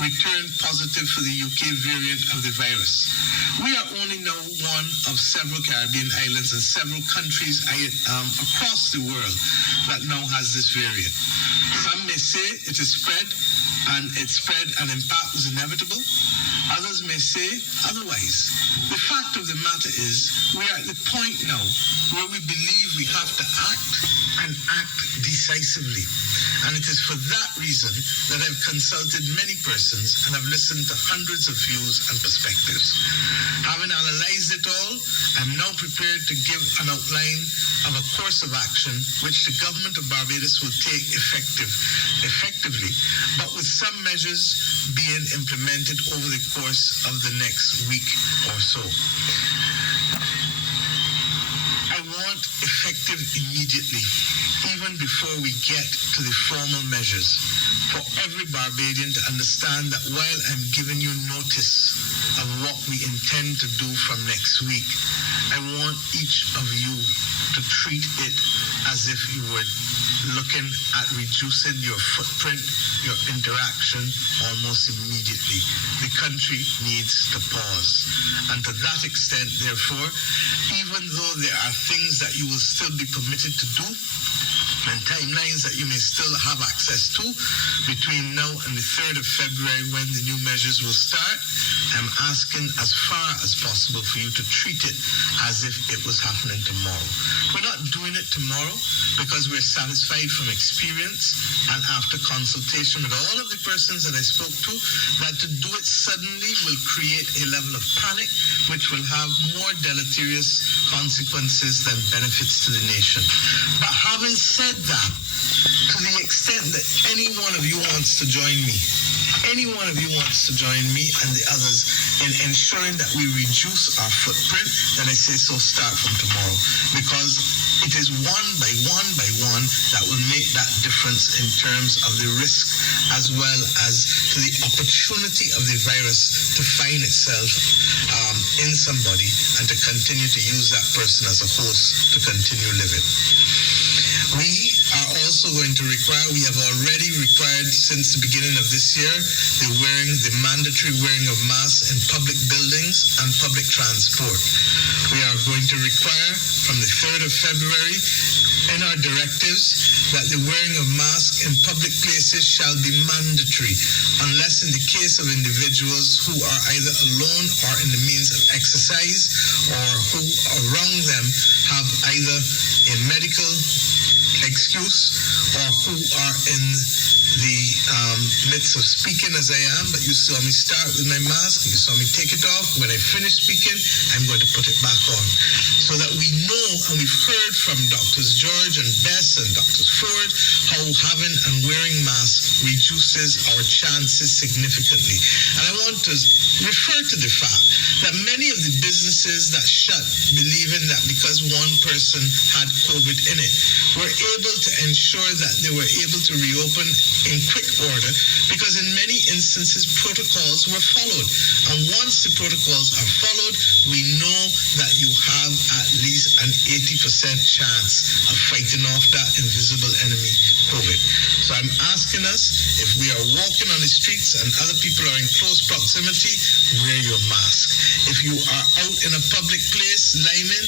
returned positive for the UK variant of the virus. We are only now one of several Caribbean islands and several countries across the world that now has this variant. Some may say it is spread and impact was inevitable. Others may say otherwise. The fact of the matter is we are at the point now where we believe we have to act and act decisively. And it is for that reason that I've consulted many persons and have listened to hundreds of views and perspectives. Having analyzed it all, I'm now prepared to give an outline of a course of action which the government of Barbados will take effectively, but with some measures being implemented over the course of the next week or so. I want effective immediately, even before we get to the formal measures, for every Barbadian to understand that while I'm giving you notice of what we intend to do from next week, I want each of you to treat it as if you were looking at reducing your footprint, your interaction almost immediately. The country needs to pause. And to that extent, therefore, even though there are things that you will still be permitted to do, and timelines that you may still have access to between now and the 3rd of February when the new measures will start, I'm asking as far as possible for you to treat it as if it was happening tomorrow. We're not doing it tomorrow because we're satisfied from experience and after consultation with all of the persons that I spoke to that to do it suddenly will create a level of panic which will have more deleterious consequences than benefits to the nation. But having said that, to the extent that any one of you wants to join me and the others in ensuring that we reduce our footprint, then I say so start from tomorrow, because it is one by one that will make that difference in terms of the risk as well as to the opportunity of the virus to find itself in somebody and to continue to use that person as a host to continue living. We are also going to we have already required since the beginning of this year, the mandatory wearing of masks in public buildings and public transport. We are going to require from the 3rd of February in our directives that the wearing of masks in public places shall be mandatory unless in the case of individuals who are either alone or in the means of exercise or who around them have either a medical excuse or who are in the midst of speaking as I am, but you saw me start with my mask, you saw me take it off. When I finish speaking, I'm going to put it back on. So that we know, and we've heard from Drs. George and Bess and Drs. Ford, how having and wearing masks reduces our chances significantly. And I want to refer to the fact that many of the businesses that shut, believing that because one person had COVID in it, were able to ensure that they were able to reopen in quick order because in many instances protocols were followed. And once the protocols are followed, we know that you have at least an 80% chance of fighting off that invisible enemy, COVID. So I'm asking us, if we are walking on the streets and other people are in close proximity, wear your mask. If you are out in a public place, Lyman,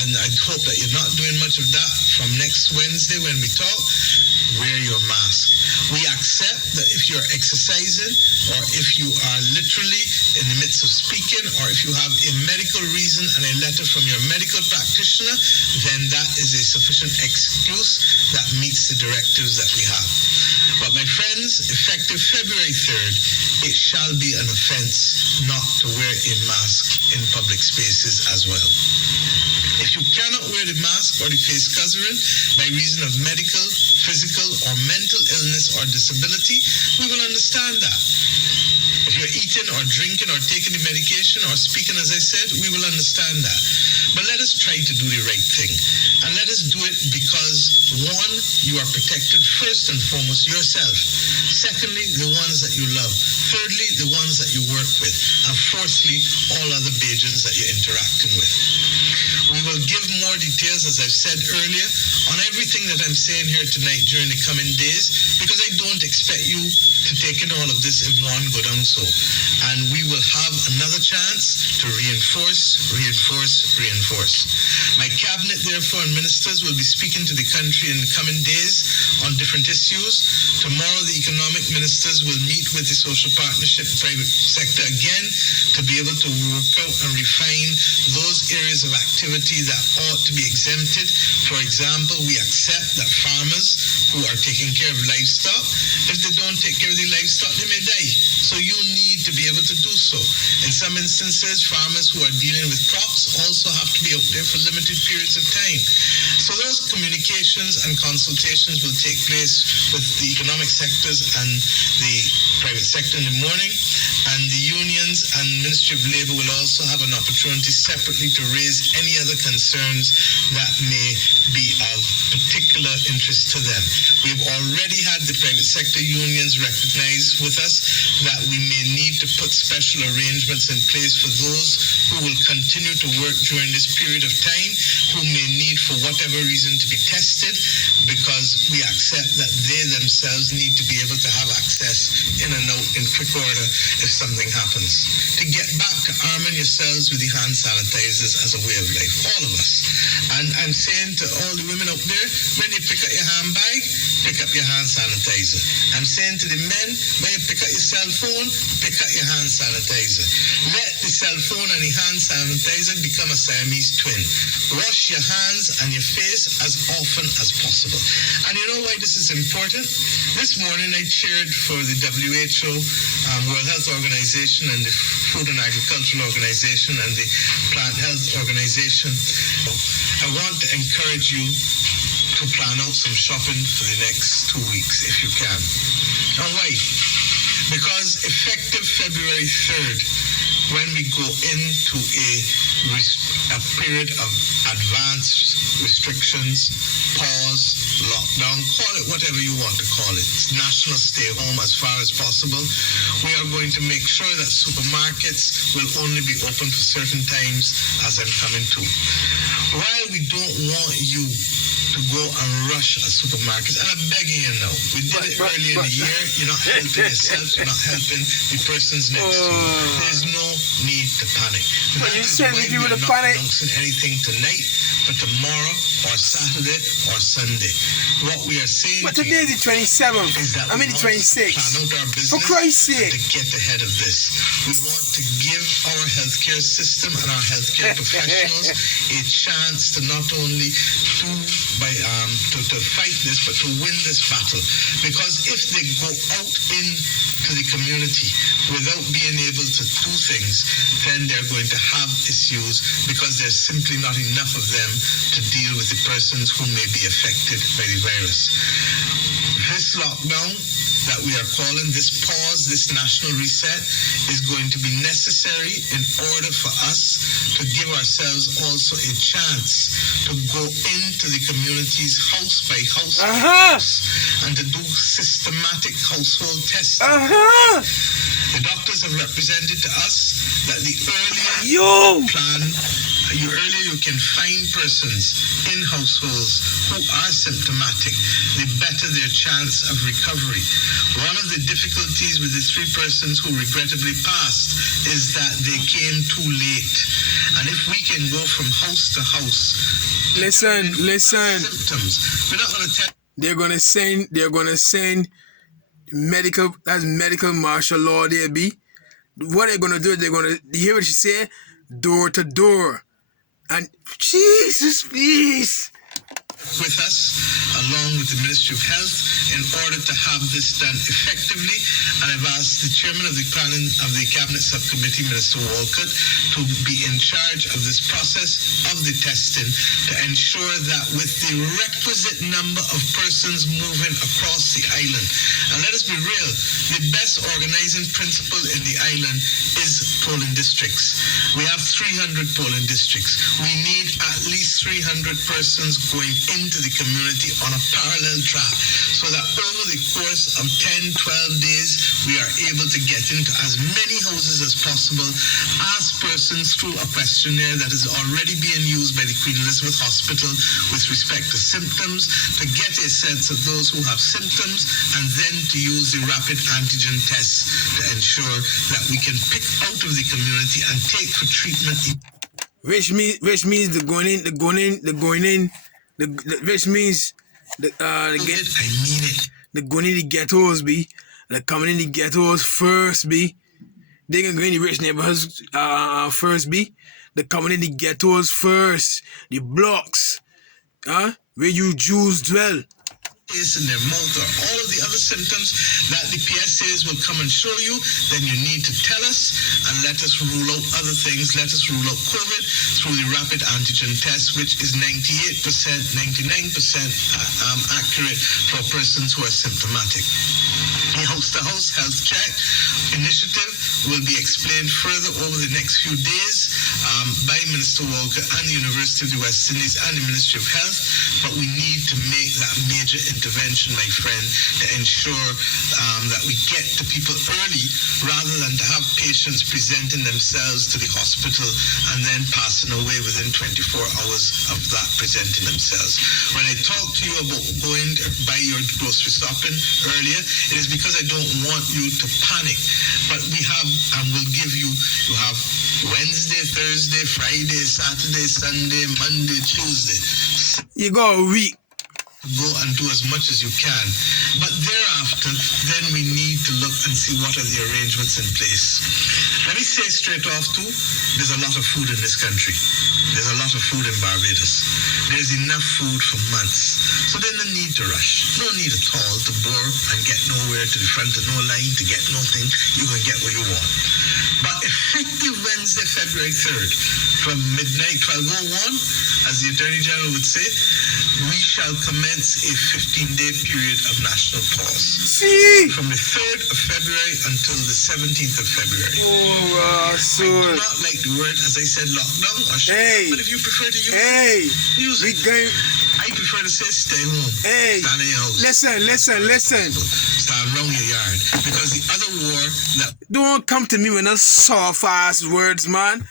and I hope that you're not doing much of that from next Wednesday when we talk, wear your mask. We accept that if you're exercising or if you are literally in the midst of speaking or if you have a medical reason and a letter from your medical practitioner, then that is a sufficient excuse that meets the directives that we have. But my friends, effective February 3rd, it shall be an offense not to wear a mask in public spaces as well. If you cannot wear the mask or the face covering by reason of medical, physical, or mental illness or disability, we will understand that. If you're eating or drinking or taking the medication or speaking, as I said, we will understand that. But let us try to do the right thing. And let us do it because, one, you are protected first and foremost yourself. Secondly, the ones that you love. Thirdly, the ones that you work with. And fourthly, all other Bajans that you're interacting with. We will give more details, as I've said earlier, on everything that I'm saying here tonight during the coming days, because I don't expect you to take in all of this in one go down so. And we will have another chance to reinforce. My cabinet, therefore, and ministers will be speaking to the country in the coming days on different issues. Tomorrow, the economic ministers will meet with the social partnership private sector again to be able to work out and refine those areas of activity that ought to be exempted. For example, we accept that farmers who are taking care of livestock, if they don't take care of the livestock, they may die. So you need to be able to do so. In some instances, farmers who are dealing with crops also have to be out there for limited periods of time. So those communications and consultations will take place with the economic sectors and the private sector in the morning, and the unions and Ministry of Labour will also have an opportunity separately to raise any other concerns that may be of particular interest to them. We've already had the private sector unions recognize with us that we may need to put special arrangements in place for those who will continue to work during this period of time, who may need for whatever reason to be tested, because we accept that they themselves need to be able to have access in and out in quick order if something happens. To get back to arming yourselves with the hand sanitizers as a way of life, all of us. And I'm saying to all the women out there, when you pick up your handbag, pick up your hand sanitizer. I'm saying to the men, when you pick up your cell phone, pick up your hand sanitizer. Let the cell phone and the hand sanitizer become a Siamese twin. Wash your hands and your face as often as possible. And you know why this is important? This morning I chaired for the WHO, World Health Organization, and the Food and Agricultural Organization, and the Plant Health Organization. I want to encourage you to plan out some shopping for the next 2 weeks if you can. Now why? Because effective February 3rd, when we go into a period of advanced restrictions, pause, lockdown, call it whatever you want to call it, national stay home as far as possible, we are going to make sure that supermarkets will only be open for certain times, as I'm coming to. While we don't want you to go and rush at supermarkets, and I'm begging you now, we did it earlier in the year, you're not helping yourself, you're not helping the persons next to you. There's no need to panic. But you said if you We're would have not panicked. announcing anything tonight, but tomorrow or Saturday or Sunday. What we are saying But today is the 27th. is that I mean we the want to 26th. plan out our business For Christ's and sake. to get ahead of this. We want to give our healthcare system and our healthcare professionals a chance to not only to fight this, but to win this battle. Because if they go out into the community without being able to do things, then they're going to have issues because there's simply not enough of them to deal with the persons who may be affected by the virus. This lockdown that we are calling, this pause, this national reset, is going to be necessary in order for us to give ourselves also a chance to go into the communities house by house by house and to do systematic household testing. The doctors have represented to us that the earlier you can find persons in households who are symptomatic, the better their chance of recovery. One of the difficulties with the 3 persons who regrettably passed is that they came too late. And if we can go from house to house, Listen. symptoms, we're not going to tell. They're gonna send medical martial law there be. What they're gonna do, you hear what she said? Door to door. And Jesus, please. With us, along with the Ministry of Health, in order to have this done effectively. And I've asked the chairman of the Cabinet Subcommittee, Minister Walcott, to be in charge of this process of the testing to ensure that with the requisite number of persons moving across the island, and let us be real, the best organizing principle in the island is polling districts. We have 300 polling districts. We need at least 300 persons going into the community on a parallel track so that over the course of 10, 12 days, we are able to get into as many houses as possible, ask persons through a questionnaire that is already being used by the Queen Elizabeth Hospital with respect to symptoms, to get a sense of those who have symptoms, and then to use the rapid antigen tests to ensure that we can pick out of the community and take for treatment. Which means the going in, which means the I mean it. the going in the ghettos, be the coming in the ghettos first, be they gonna go in the rich neighborhoods first, be the coming in the ghettos first, the blocks, where you Jews dwell. Taste in their mouth or all of the other symptoms that the PSAs will come and show you, then you need to tell us and let us rule out other things. Let us rule out COVID through the rapid antigen test, which is 98%, 99% accurate for persons who are symptomatic. The house-to-house health check initiative will be explained further over the next few days by Minister Walker and the University of the West Indies and the Ministry of Health, but we need to make that major intervention, my friend, to ensure that we get to people early rather than to have patients presenting themselves to the hospital and then passing away within 24 hours of that presenting themselves. When I talked to you about going to buy your grocery shopping earlier, it is because I don't want you to panic. But we have and will give you have Wednesday, Thursday, Friday, Saturday, Sunday, Monday, Tuesday. You got a week. Go and do as much as you can. But thereafter, then we need to look and see what are the arrangements in place. Let me say straight off too, there's a lot of food in this country. There's a lot of food in Barbados. There's enough food for months. So there's no need to rush. No need at all to bore and get nowhere to the front of no line to get nothing. You can get what you want. But effective Wednesday, February 3rd, from midnight 12:01, as the Attorney General would say, we shall commence a 15-day period of national pause. See? From the 3rd of February until the 17th of February. Oh, so I do not like the word, as I said, lockdown or hey, but if you prefer to use it, I prefer to say stay home. Hey, stand in your house. Listen. Stand around your yard. Because the other war that... Don't come to me with those soft-ass words, man.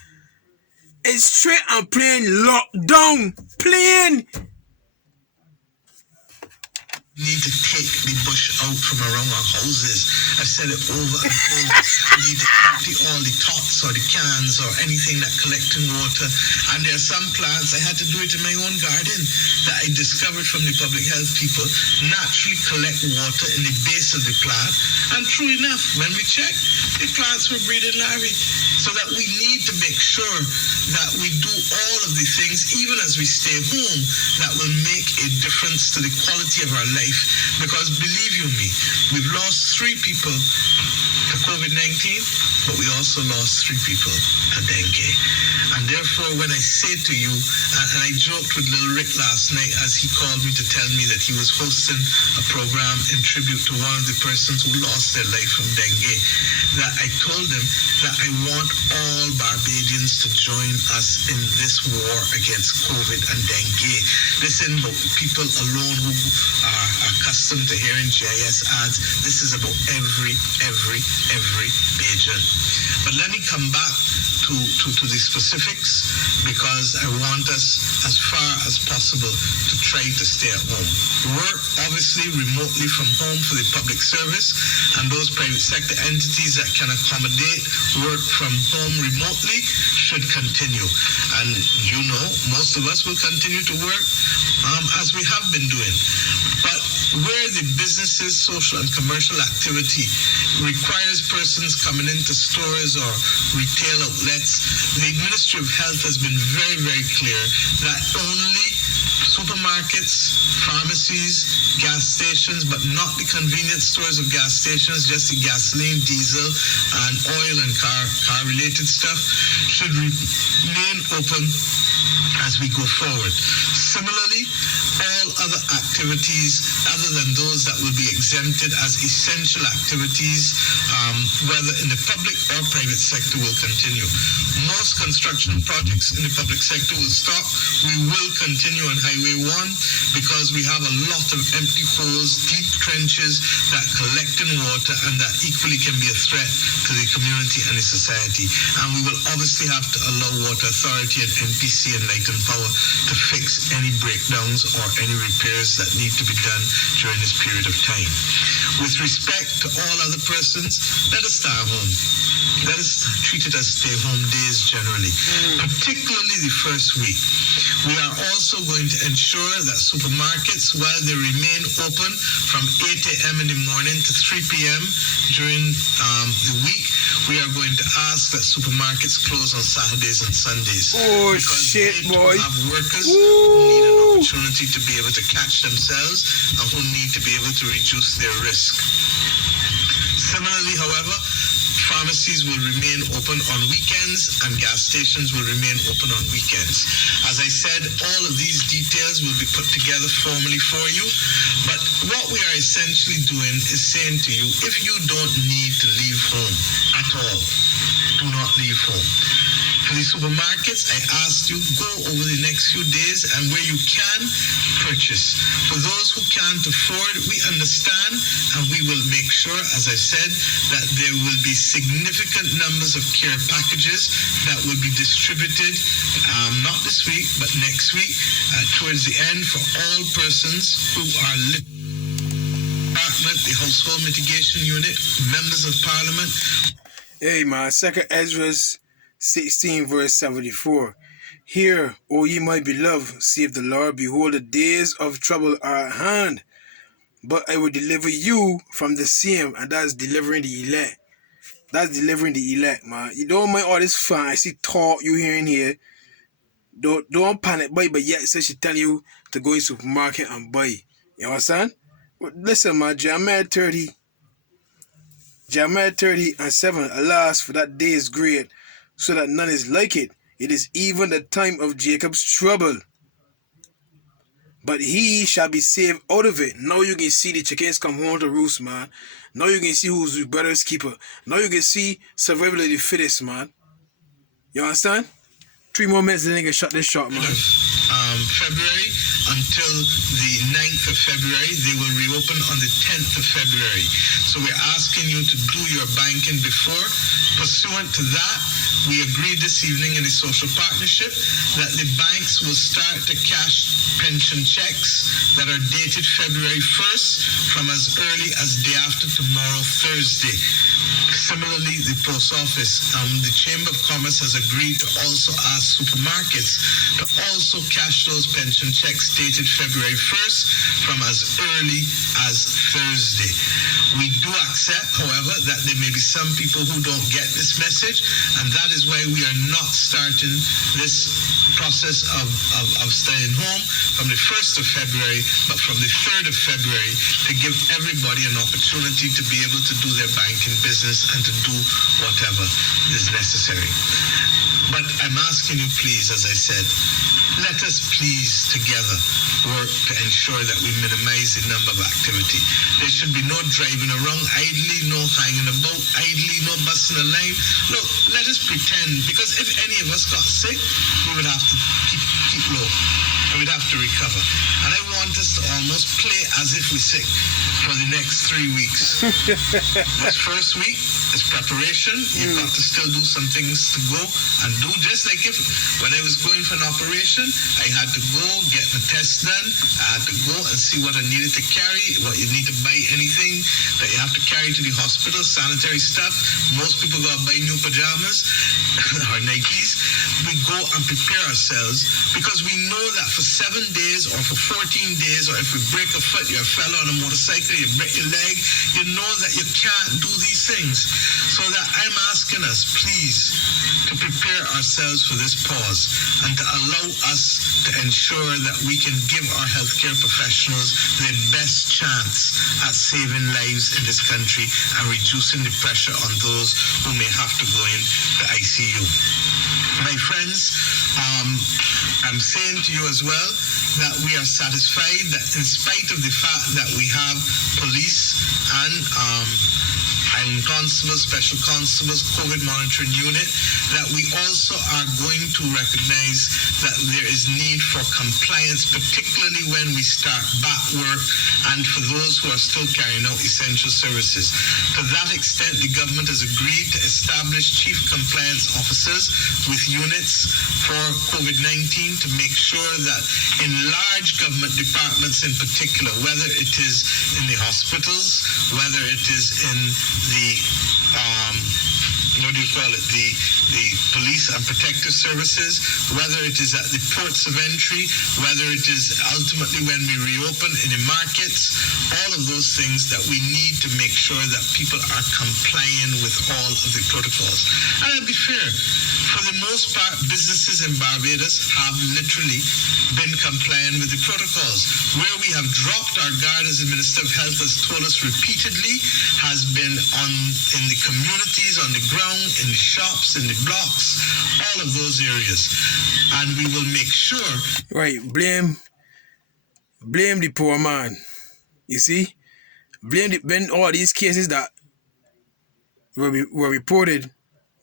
It's straight and plain lockdown. Plain. We need to take the bush out from around our houses. I've said it over and over. We need to empty all the tops or the cans or anything that collecting water. And there are some plants, I had to do it in my own garden, that I discovered from the public health people, naturally collect water in the base of the plant. And true enough, when we checked, the plants were breeding larvae. So that we need to make sure that we do all of the things, even as we stay home, that will make a difference to the quality of our life. Because believe you me, we've lost 3 people to COVID-19, but we also lost 3 people to dengue. And therefore, when I say to you, and I joked with Little Rick last night as he called me to tell me that he was hosting a program in tribute to one of the persons who lost their life from dengue, that I told him that I want all Barbadians to join us in this war against COVID and dengue. Listen, about the people alone who are accustomed to hearing GIS ads, this is about every Bajan. But let me come back to the specifics, because I want us as far as possible to try to stay at home. Work obviously remotely from home for the public service, and those private sector entities that can accommodate work from home remotely should continue. And you know, most of us will continue to work as we have been doing. But where the businesses, social and commercial activity requires persons coming into stores or retail outlets, the Ministry of Health has been very, very clear that only supermarkets, pharmacies, gas stations, but not the convenience stores of gas stations, just the gasoline, diesel, and oil and car-related stuff should remain open as we go forward. Similarly, all other activities other than those that will be exempted as essential activities, whether in the public or private sector, will continue. Most construction projects in the public sector will stop. We will continue on Highway 1 because we have a lot of empty holes, deep trenches that collect in water and that equally can be a threat to the community and the society. And we will obviously have to allow Water Authority and NPC and Light and Power to fix any breakdowns or any repairs that need to be done during this period of time. With respect to all other persons, let us stay home. Let us treat it as stay-home days generally, particularly the first week. We are also going to ensure that supermarkets, while they remain open from 8 a.m. in the morning to 3 p.m. during the week, we are going to ask that supermarkets close on Saturdays and Sundays. Oh, because shit, they boy. have workers who need an opportunity to be able to catch themselves and who need to be able to reduce their risk. Similarly, however, pharmacies will remain open on weekends and gas stations will remain open on weekends. As I said, all of these details will be put together formally for you. But what we are essentially doing is saying to you, if you don't need to leave home at all, do not leave home. For the supermarkets, I asked you, go over the next few days and where you can, purchase. For those who can't afford, we understand and we will make sure, as I said, that there will be significant numbers of care packages that will be distributed, not this week, but next week, towards the end for all persons who are department, the Household Mitigation Unit, members of Parliament. Hey, man, 2 Ezra 16 verse 74. Hear, O ye my beloved, saith the Lord, behold, the days of trouble are at hand, but I will deliver you from the same, and that's delivering the elect. That's delivering the elect, man. You don't mind all this fancy talk you hearing here. Don't panic, boy, but yet says she tell you to go in supermarket and buy. You understand? Well, listen, man, Jeremiah 30 and 7, alas, for that day is great, so that none is like it. It is even the time of Jacob's trouble, but he shall be saved out of it. Now you can see the chickens come home to roost, man. Now you can see who's the brother's keeper. Now you can see survival of the fittest, man. You understand? 3 more minutes, then they can shut this shop, man. February until the 9th of February. They will reopen on the 10th of February. So we're asking you to do your banking before. Pursuant to that, we agreed this evening in the social partnership that the banks will start to cash pension checks that are dated February 1st from as early as day after tomorrow, Thursday. Similarly, the post office and the Chamber of Commerce has agreed to also ask supermarkets to also cash those pension checks dated February 1st from as early as Thursday. We do accept, however, that there may be some people who don't get this message, and that is why we are not starting this process of staying home from the 1st of February, but from the 3rd of February, to give everybody an opportunity to be able to do their banking business and to do whatever is necessary. But I'm asking you, please, as I said, let us please together work to ensure that we minimize the number of activity. There should be no driving around idly, no hanging about idly, no busting a line. Look, let us pretend, because if any of us got sick, we would have to keep low. And we'd have to recover. And I want us to almost play as if we're sick for the next 3 weeks. This first week is preparation. You've got to still do some things to go and do. Just like if when I was going for an operation, I had to go get the test done. I had to go and see what I needed to carry, what you need to buy, anything that you have to carry to the hospital, sanitary stuff. Most people go and buy new pajamas or Nikes. We go and prepare ourselves because we know that for 7 days or for 14 days, or if we break a foot, you're a fellow on a motorcycle, you break your leg, you know that you can't do these things. So that I'm asking us, please, to prepare ourselves for this pause and to allow us to ensure that we can give our healthcare professionals their best chance at saving lives in this country and reducing the pressure on those who may have to go in the ICU. My friends, I'm saying to you as well that we are satisfied that in spite of the fact that we have police and island constables, special constables, COVID monitoring unit, that we also are going to recognize that there is need for compliance, particularly when we start back work and for those who are still carrying out essential services. To that extent, the government has agreed to establish chief compliance officers with units for COVID-19 to make sure that in large government departments in particular, whether it is in the hospitals, whether it is in the the police and protective services, whether it is at the ports of entry, whether it is ultimately when we reopen in the markets, all of those things that we need to make sure that people are complying with all of the protocols. And I'll be fair, for the most part, businesses in Barbados have literally been complying with the protocols. Where we have dropped our guard, as the Minister of Health has told us repeatedly, has been in the communities, on the ground, in the shops, in the blocks, all of those areas. And we will make sure... Right, blame the poor man. You see? When all these cases that were reported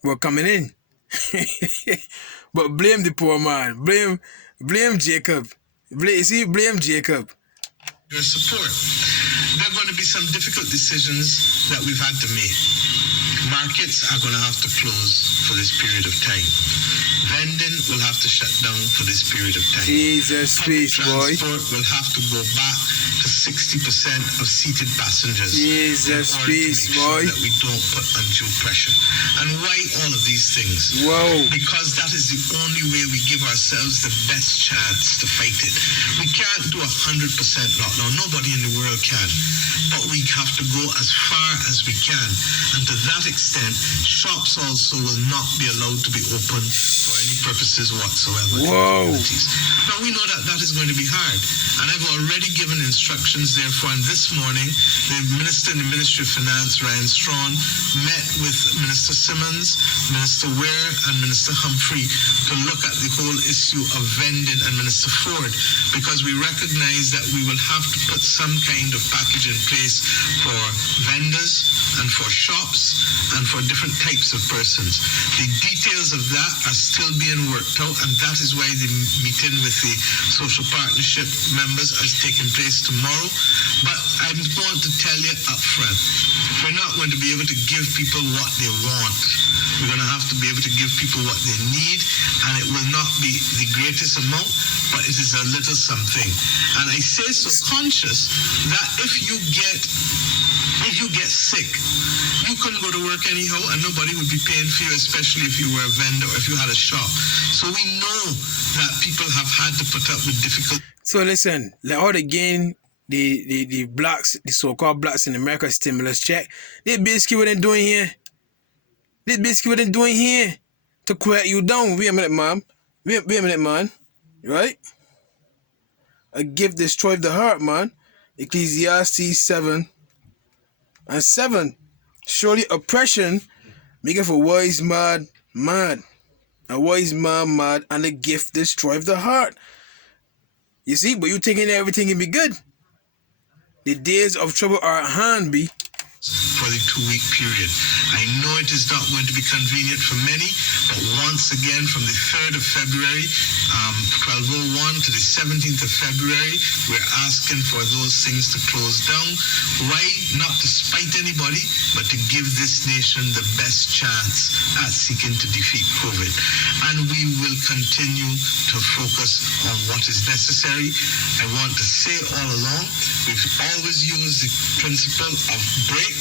were coming in. But blame the poor man. Blame Jacob. Blame Jacob. Your support. There are going to be some difficult decisions that we've had to make. Markets are going to have to close for this period of time. Vending will have to shut down for this period of time. Jesus Christ, boy. Transport will have to go back to 60% of seated passengers. Jesus Christ, boy. That we don't put undue pressure. And why all of these things? Whoa. Because that is the only way we give ourselves the best chance to fight it. We can't do 100% lockdown. Nobody in the world can. But we have to go as far as we can. And to that extent, shops also will not be allowed to be open for any purposes whatsoever. Whoa. Now we know that that is going to be hard. And I've already given instructions, therefore, and this morning, the Minister in the Ministry of Finance, Ryan Strawn, met with Minister Simmons, Minister Ware, and Minister Humphrey to look at the whole issue of vending, and Minister Ford, because we recognize that we will have to put some kind of package in place for vendors and for shops and for different types of persons. The details of that are still being worked out, and that is why the meeting with the social partnership members is taking place tomorrow. But I want to tell you up front, we're not going to be able to give people what they want. We're going to have to be able to give people what they need, and it will not be the greatest amount, but it is a little something. And I say so conscious that if you get sick, you couldn't go to work anyhow, and nobody would be paying for you, especially if you were a vendor or if you had a shop. So we know that people have had to put up with difficult. So listen, let all again the blacks, the so-called blacks in America stimulus check. They basically what they're doing here. To quiet you down. Wait a minute, ma'am. Wait a minute, man. Right? A gift destroyed the heart, man. Ecclesiastes 7:7. Surely oppression maketh a wise man mad. A wise man mad, and the gift destroyed the heart. You see, but you thinking everything can be good. The days of trouble are at hand, B. For the 2-week period. I know it is not going to be convenient for many, but once again, from the 3rd of February, 1201 to the 17th of February, we're asking for those things to close down. Why? Not to spite anybody, but to give this nation the best chance at seeking to defeat COVID. And we will continue to focus on what is necessary. I want to say all along, we've always used the principle of brakes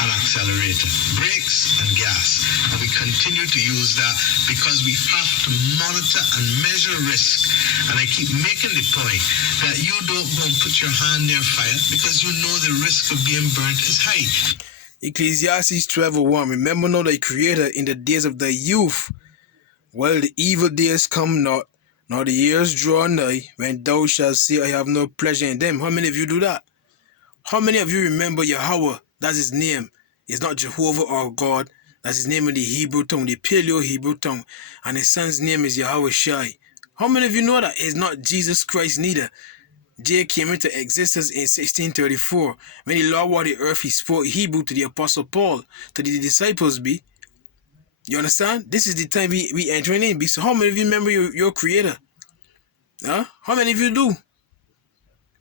and accelerator, brakes and gas, and we continue to use that because we have to monitor and measure risk. And I keep making the point that you don't go and put your hand near fire because you know the risk of being burnt is high. Ecclesiastes 12:1. Remember now thy Creator in the days of thy youth, while the evil days come not, nor the years draw nigh, when thou shalt say, I have no pleasure in them. How many of you do that? How many of you remember Yahweh? That's his name. It's not Jehovah or God. That's his name in the Hebrew tongue, the Paleo Hebrew tongue. And his son's name is Yahweh Shai. How many of you know that it's not Jesus Christ neither? J came into existence in 1634. When the Lord walked the earth, he spoke Hebrew to the Apostle Paul, to the disciples, be. You understand? This is the time we entering in, be. So how many of you remember your creator? Huh? How many of you do?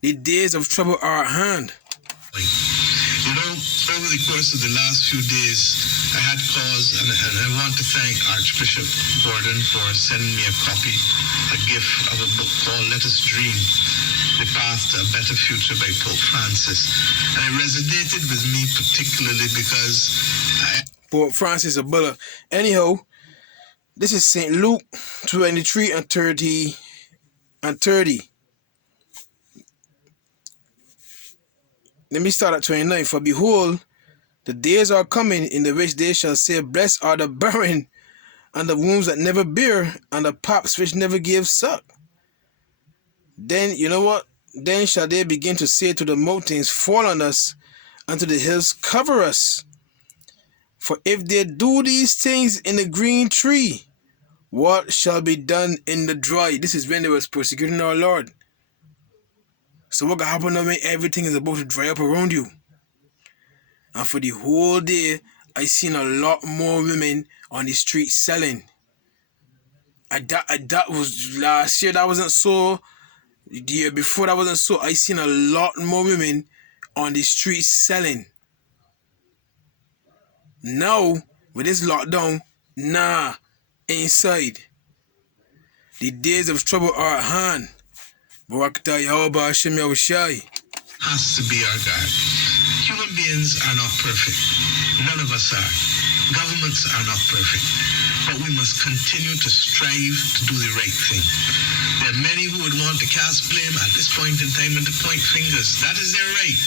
The days of trouble are at hand. You know, over the course of the last few days, I had cause, and I want to thank Archbishop Gordon for sending me a copy, a gift of a book called Let Us Dream, The Path to a Better Future by Pope Francis. And it resonated with me particularly because Pope Francis of Bulla. Anyhow, this is St. Luke 23 and 30 and 30. Let me start at 29. For behold, the days are coming in the which they shall say, blessed are the barren, and the wombs that never bear, and the paps which never give suck. Then, you know what? Then shall they begin to say to the mountains, fall on us, and to the hills, cover us. For if they do these things in the green tree, what shall be done in the dry? This is when they was persecuting our Lord. So what can happen when everything is about to dry up around you? And for the whole day, I seen a lot more women on the street selling. That was last year. That wasn't so. The year before, that wasn't so. I seen a lot more women on the street selling. Now, with this lockdown, nah, inside. The days of trouble are at hand. Barakata Yahweh Hashem Yahushai has to be our God. Human beings are not perfect. None of us are. Governments are not perfect. But we must continue to strive to do the right thing. There are many who would want to cast blame at this point in time and to point fingers. That is their right.